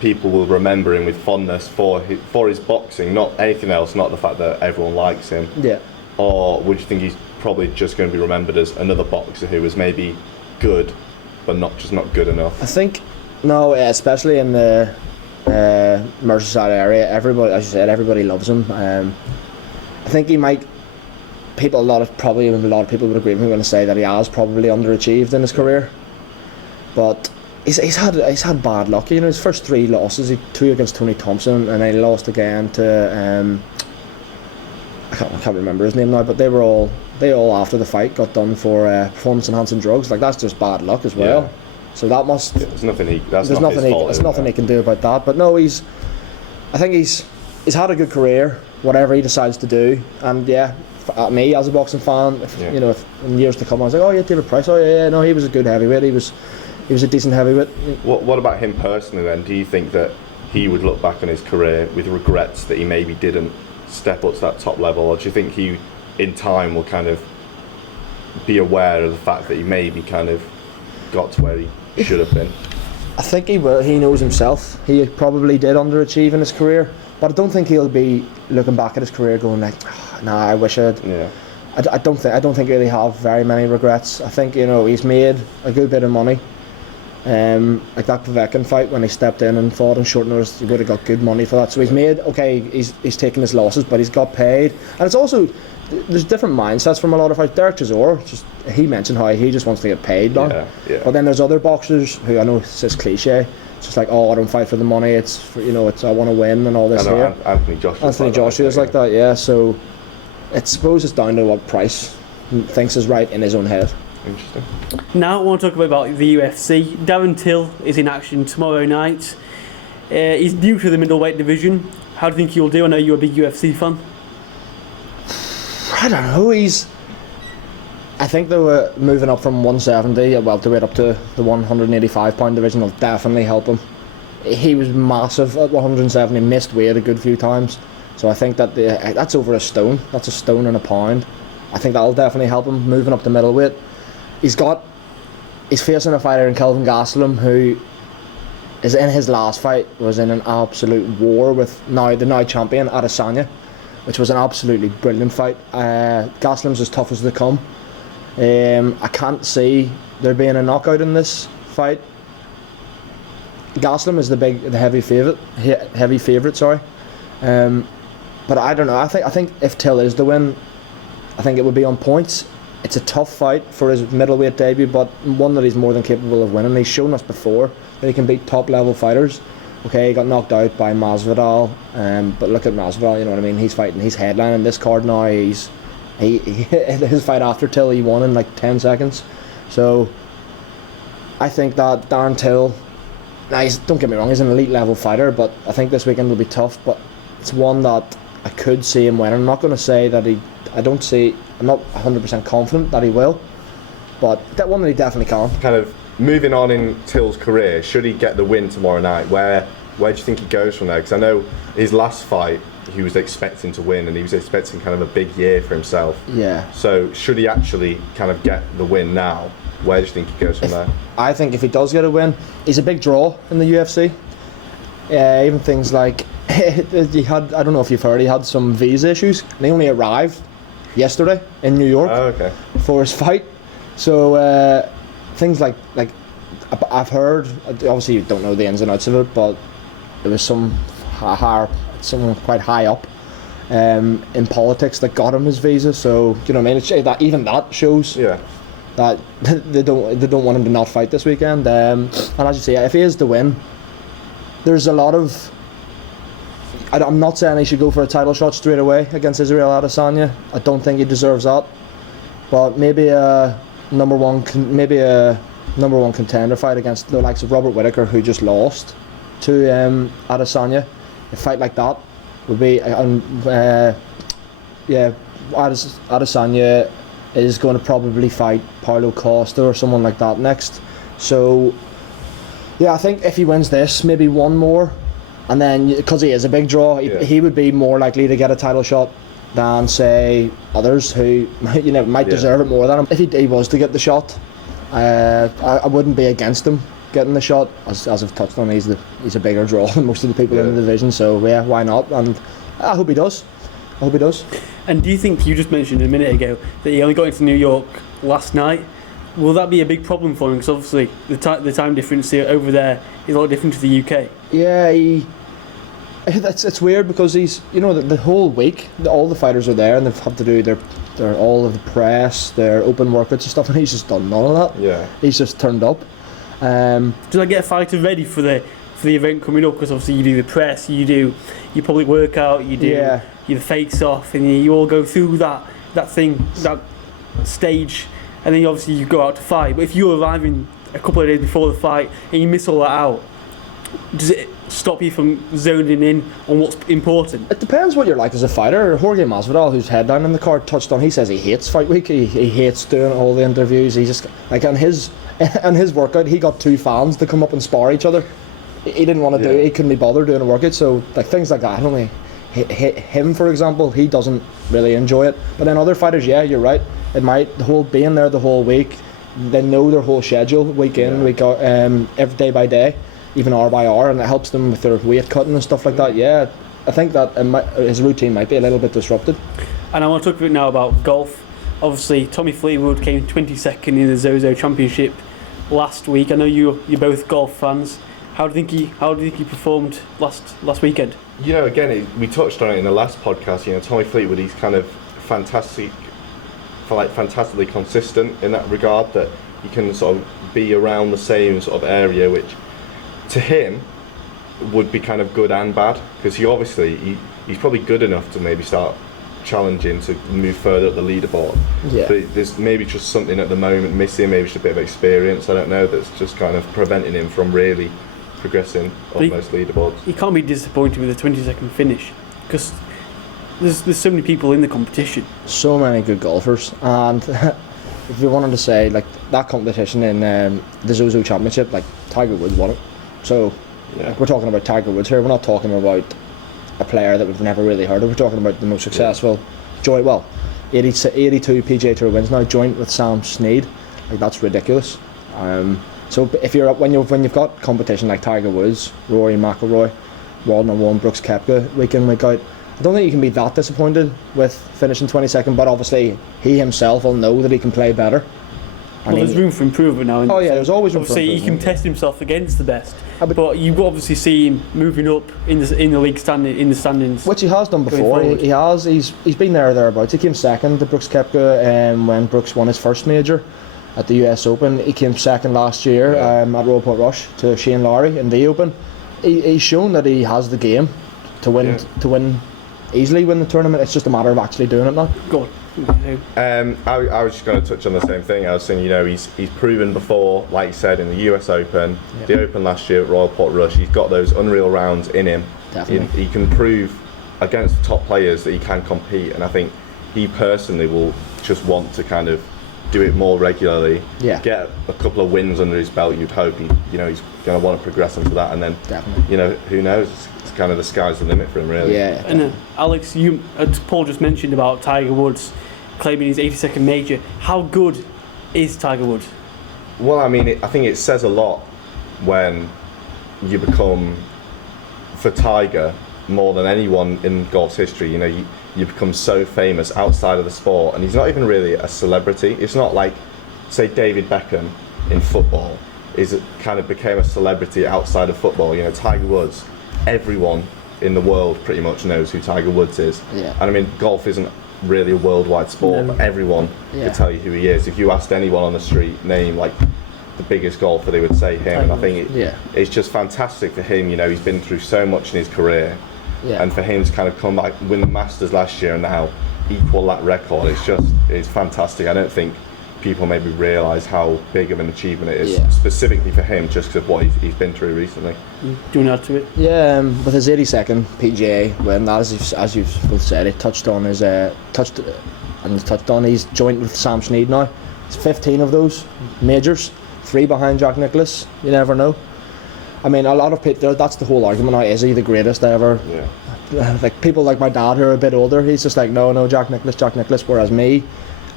people will remember him with fondness for his boxing, not anything else, not the fact that everyone likes him? Yeah. Or would you think he's probably just going to be remembered as another boxer who was maybe good, but not good enough? I think, no, especially in the Merseyside area, everybody, as you said, everybody loves him. I think he might. A lot of people would agree with me when I say that he has probably underachieved in his career, but he's had bad luck. His first 3 losses, 2 against Tony Thompson, and then he lost again to I can't remember his name now, but they all after the fight got done for performance enhancing drugs. Like, that's just bad luck as well. Yeah. So that must. There's nothing he can do about that. But no, I think he's had a good career, whatever he decides to do, and yeah. Me as a boxing fan, if in years to come I was like, oh yeah, David Price, oh yeah, no, he was a good heavyweight, he was a decent heavyweight. What about him personally then? Do you think that he would look back on his career with regrets that he maybe didn't step up to that top level, or do you think he in time will kind of be aware of the fact that he maybe kind of got to where he should have been? I think he will. He knows himself. He probably did underachieve in his career, But I don't think he'll be looking back at his career going like, nah, I wish I'd. Yeah. I don't think really have very many regrets. I think he's made a good bit of money. Like that Povetkin fight when he stepped in and fought on short notice, he would have got good money for that. So he's made he's taken his losses, but he's got paid. And it's also there's different mindsets from a lot of fighters. Derek Chisora, he mentioned how he just wants to get paid now. Yeah. But then there's other boxers who I know it's just cliche. It's just like, I don't fight for the money. It's for, it's I want to win and all this here. Anthony Joshua's like that, yeah. So I suppose it's down to what Price thinks is right in his own head. Interesting. Now I want to talk about the UFC. Darren Till is in action tomorrow night. He's new to the middleweight division. How do you think he'll do? I know you're a big UFC fan. I don't know. I think they were moving up from 170 welterweight up to the 185 pound division will definitely help him. He was massive at 170, missed weight a good few times. So I think that that's over a stone. That's a stone and a pound. I think that'll definitely help him moving up to middleweight. He's facing a fighter in Kelvin Gastelum who is in his last fight was in an absolute war with the now champion Adesanya, which was an absolutely brilliant fight. Gastelum's as tough as they come. I can't see there being a knockout in this fight. Gastelum is the heavy favourite. Sorry, but I don't know. I think if Till is the win, I think it would be on points. It's a tough fight for his middleweight debut, but one that he's more than capable of winning. He's shown us before that he can beat top level fighters. Okay, he got knocked out by Masvidal, but look at Masvidal. You know what I mean? He's fighting. He's headlining this card now. His fight after Till, he won in like 10 seconds. So I think that Darren Till, don't get me wrong, he's an elite level fighter, but I think this weekend will be tough. But it's one that I could see him winning. I'm not going to say that I'm not 100% confident that he will, but that one that he definitely can. Kind of moving on in Till's career, should he get the win tomorrow night, where do you think he goes from there? Because I know his last fight he was expecting to win and he was expecting kind of a big year for himself. Yeah. So should he actually kind of get the win now, where do you think he goes from there? I think if he does get a win, he's a big draw in the UFC. Even things like I don't know if you've heard, he had some visa issues and he only arrived yesterday in New York for his fight. So things like I've heard, obviously you don't know the ins and outs of it, but there was someone quite high up in politics that got him his visa. So you know what I mean, that even that shows that they don't want him to not fight this weekend. And as you say, if he is to win, there's a lot of, I'm not saying he should go for a title shot straight away against Israel Adesanya. I don't think he deserves that. But maybe a number one contender fight against the likes of Robert Whittaker, who just lost to Adesanya. A fight like that would be, Adesanya is going to probably fight Paulo Costa or someone like that next. So yeah, I think if he wins this, maybe one more. And then, because he is a big draw, he would be more likely to get a title shot than, say, others who might deserve it more than him. If he was to get the shot, I wouldn't be against him getting the shot. As I've touched on, he's a bigger draw than most of the people in the division. So yeah, why not? And I hope he does. And do you think, you just mentioned a minute ago that he only got into New York last night? Will that be a big problem for him? Because obviously the time difference here over there is a lot different to the UK. Yeah, it's weird because he's, the whole week all the fighters are there and they've had to do their all of the press, their open workouts and stuff, and he's just done none of that. Yeah, he's just turned up. Does that get a fighter ready for the event coming up? Because obviously you do the press, you do your public workout, you do your face off, and you all go through that stage, and then obviously you go out to fight. But if you're arriving a couple of days before the fight and you miss all that out, does it stop you from zoning in on what's important? It depends what you're like as a fighter. Jorge Masvidal, who's headlining the card, touched on, he says he hates fight week. He hates doing all the interviews. He just, like, on his workout, he got 2 fans to come up and spar each other. He didn't want to do it. He couldn't be bothered doing a workout. So like things like that, I don't really him, for example, he doesn't really enjoy it. But then other fighters, yeah, you're right, it might, the whole being there the whole week, they know their whole schedule, week in, week out, every day by day, even hour by hour, and it helps them with their weight cutting and stuff like that. Yeah, I think that his routine might be a little bit disrupted. And I want to talk a bit now about golf. Obviously, Tommy Fleetwood came 22nd in the Zozo Championship last week. I know you're both golf fans. How do you think he performed last weekend? You know, again, we touched on it in the last podcast. You know, Tommy Fleetwood, he's kind of fantastically consistent in that regard, that he can sort of be around the same sort of area, which to him would be kind of good and bad, because he's probably good enough to maybe start challenging to move further up the leaderboard. Yeah. But there's maybe just something at the moment missing, maybe just a bit of experience, I don't know, that's just kind of preventing him from really progressing on most leaderboards. He can't be disappointed with a 22nd finish, because there's so many people in the competition. So many good golfers, and if you wanted to say like that competition in the Zozo Championship, like Tiger Woods won it. So like, we're talking about Tiger Woods here. We're not talking about a player that we've never really heard of. We're talking about the most successful, 82 PGA Tour wins now, joint with Sam Snead. Like, that's ridiculous. So if when you've got competition like Tiger Woods, Rory McIlroy, 1-on-1, Brooks Koepka, week in, week out, I don't think you can be that disappointed with finishing 22nd, but obviously he himself will know that he can play better. Well, there's room for improvement now. There's always room for improvement. Obviously, he can test himself against the best, but you obviously see him moving up in the league standings, which he has done before. He's been there or thereabouts. He came second to Brooks Koepka when Brooks won his first major at the US Open. He came second last year at Royal Port Rush to Shane Lowry in the Open. He's shown that he has the game to win easily win the tournament. It's just a matter of actually doing it now. Go on. I was just going to touch on the same thing. I was saying, you know, he's proven before, like you said, in the US Open, the Open last year at Royal Port Rush, he's got those unreal rounds in him. Definitely. He can prove against the top players that he can compete, and I think he personally will just want to kind of do it more regularly, get a couple of wins under his belt. You'd hope he's going to want to progress into that, and then who knows, it's kind of the sky's the limit for him, really. And Alex, Paul just mentioned about Tiger Woods claiming his 82nd major. How good is Tiger Woods? Well, I mean, I think it says a lot when you become, for Tiger, more than anyone in golf's history, you know, you become so famous outside of the sport, and he's not even really a celebrity. It's not like, say, David Beckham in football kind of became a celebrity outside of football. You know, Tiger Woods, everyone in the world pretty much knows who Tiger Woods is. And I mean, golf isn't really a worldwide sport, but everyone could tell you who he is. If you asked anyone on the street, name like the biggest golfer, they would say him. And I think it's just fantastic for him. You know, he's been through so much in his career, and for him to kind of come back, win the Masters last year and now equal that record, it's fantastic. I don't think people maybe realise how big of an achievement it is, specifically for him, just because of what he's been through recently. Do you want to add to it? Yeah, with his 82nd PGA win, as you've both said, it touched on his he's joint with Sam Snead now. It's 15 of those majors, 3 behind Jack Nicklaus. You never know. I mean, a lot of people, that's the whole argument now, is he the greatest ever? Like people like my dad who are a bit older, he's just like, no, Jack Nicklaus, whereas me,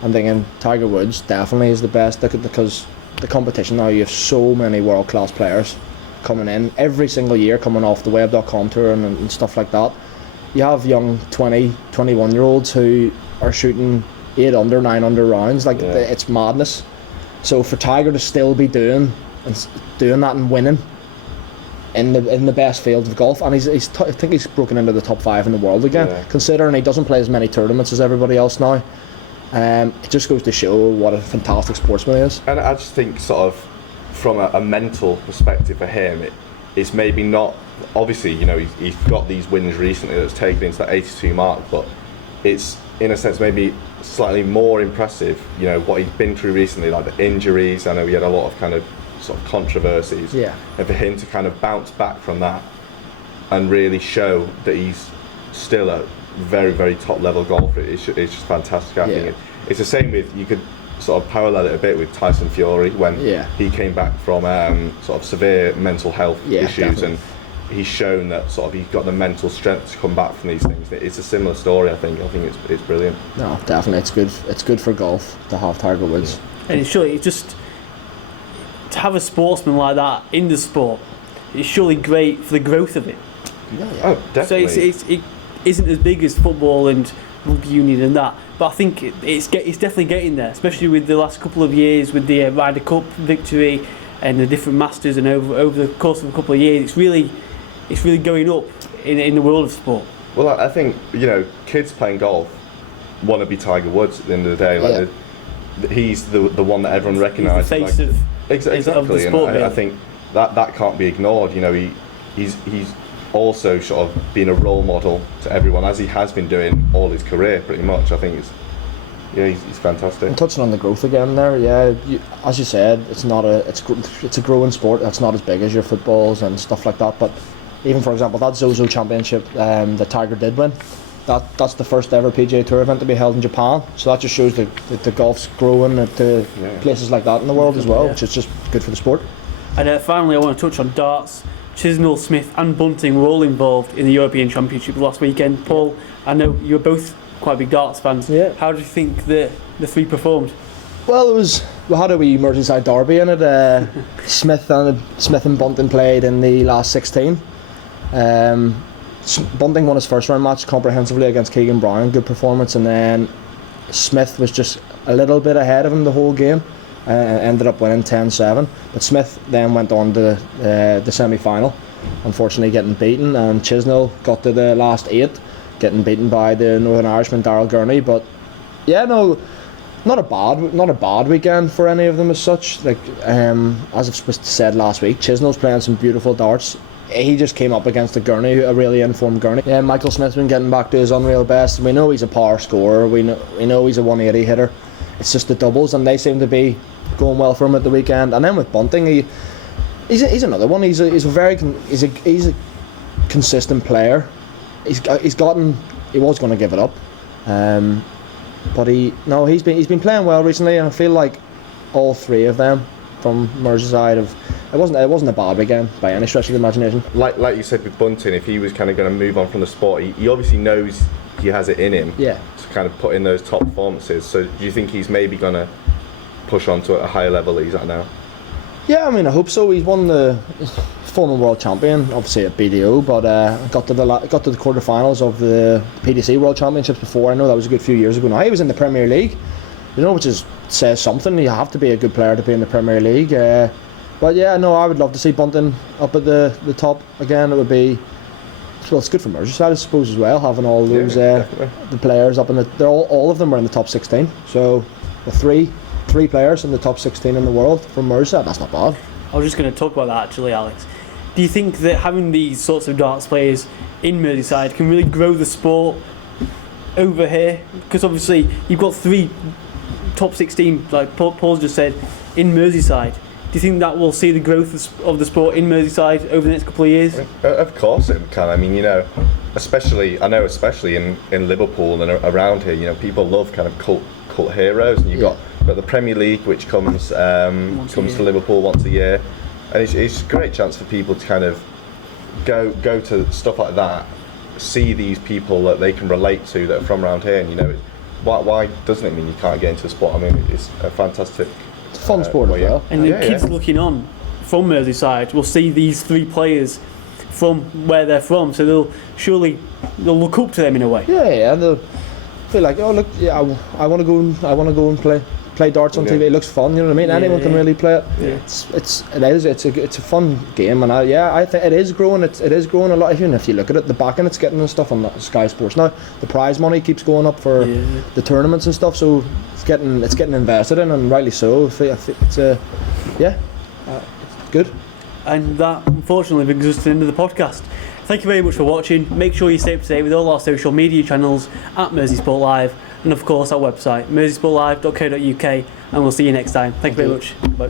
I'm thinking Tiger Woods definitely is the best, because the competition now, you have so many world-class players coming in every single year, coming off the Web.com tour and stuff like that. You have young 20, 21-year-olds who are shooting 8 under, 9 under rounds. Like, it's madness. So for Tiger to still be doing that and winning in the best field of golf, and I think he's broken into the top 5 in the world again, considering he doesn't play as many tournaments as everybody else now. It just goes to show what a fantastic sportsman he is. And I just think, sort of, from a mental perspective for him, it's maybe not, obviously, you know, he's got these wins recently that's taken into that 82 mark, but it's, in a sense, maybe slightly more impressive, you know, what he's been through recently, like the injuries. I know he had a lot of kind of sort of controversies. And for him to kind of bounce back from that and really show that he's still a very, very top level golfer, it's just fantastic. I think it's the same with, you could sort of parallel it a bit with Tyson Fury when he came back from sort of severe mental health issues, and he's shown that sort of he's got the mental strength to come back from these things. It's a similar story. I think it's brilliant. No, definitely, it's good for golf to have Tiger Woods. And it's surely just to have a sportsman like that in the sport, it's surely great for the growth of it. Oh, So definitely. it isn't as big as football and rugby union and that, but I think it's definitely getting there, especially with the last couple of years with the Ryder Cup victory and the different Masters, and over the course of a couple of years, it's really going up in the world of sport. Well, I think, kids playing golf want to be Tiger Woods at the end of the day. Like, he's the one that everyone recognises. He's the face exactly. of the sport, and I think that can't be ignored. He's also sort of been a role model to everyone, as he has been doing all his career pretty much. I think he's fantastic. And touching on the growth again there, as you said, it's a growing sport. That's not as big as your footballs and stuff like that. But even, for example, that Zozo Championship that Tiger did win, that's the first ever PGA Tour event to be held in Japan. So that just shows that the golf's growing at places like that in the world as well, which is just good for the sport. And finally, I want to touch on darts. Chisnell, Smith and Bunting were all involved in the European Championship last weekend. Paul, I know you were both quite big darts fans. Yeah. How do you think the three performed? Well, we had a wee Merseyside derby in it. Smith and Bunting played in the last 16. Bunting won his first round match comprehensively against Keegan Brown, good performance, and then Smith was just a little bit ahead of him the whole game. Ended up winning 10-7, but Smith then went on to the semi-final, unfortunately getting beaten, and Chisnell got to the last 8, getting beaten by the Northern Irishman Daryl Gurney. But not a bad weekend for any of them as such. Like as I've said last week, Chisnell's playing some beautiful darts. He just came up against a Gurney, a really informed Gurney. Yeah, Michael Smith's been getting back to his unreal best. We know he's a power scorer. We know he's a 180 hitter. It's just the doubles, and they seem to be going well for him at the weekend. And then with Bunting, he's another one. He's a consistent player. He was going to give it up, but he's been playing well recently, and I feel like all three of them from Merseyside it wasn't a bad weekend by any stretch of the imagination. Like you said with Bunting, if he was kind of going to move on from the sport, he obviously knows he has it in him. Yeah. To kind of put in those top performances. So do you think he's maybe going to push on to a higher level that he's at now? Yeah, I mean, I hope so. He's won the former world champion, obviously at BDO, but got to the quarterfinals of the PDC World Championships before. I know that was a good few years ago now. He was in the Premier League, which says something. You have to be a good player to be in the Premier League. But yeah, no, I would love to see Bunting up at the top again. It would be, well, it's good for Merseyside, I suppose, as well, having all those the players up in all of them are in the top 16. So the three players in the top 16 in the world from Merseyside, that's not bad. I was just going to talk about that actually, Alex. Do you think that having these sorts of darts players in Merseyside can really grow the sport over here? Because obviously you've got 3 top 16, like Paul's just said, in Merseyside. Do you think that will see the growth of the sport in Merseyside over the next couple of years? Of course it can. I mean, especially in Liverpool and around here, people love kind of cult heroes, and you've got the Premier League, which comes to Liverpool once a year, and it's a great chance for people to kind of go to stuff like that, see these people that they can relate to that are from around here, and why doesn't it mean you can't get into the sport? I mean, it's a fantastic. It's a fun sport as well. And the kids looking on from Merseyside will see these 3 players from where they're from, so they'll look up to them in a way. Yeah, and they'll feel like, oh look, yeah, I want to go and play darts on TV. It looks fun, you know what I mean? Anyone can really play it. Yeah. It's a fun game, and I think it is growing. It is growing a lot. Even if you look at it, the backing it's getting and stuff on Sky Sports now, the prize money keeps going up for the tournaments and stuff. So it's getting invested in, and rightly so. It's good. And that unfortunately brings us to the end of the podcast. Thank you very much for watching. Make sure you stay up to date with all our social media channels at MerseySportLive, and of course our website, MerseySportLive.co.uk, and we'll see you next time. Thank you very much. Bye.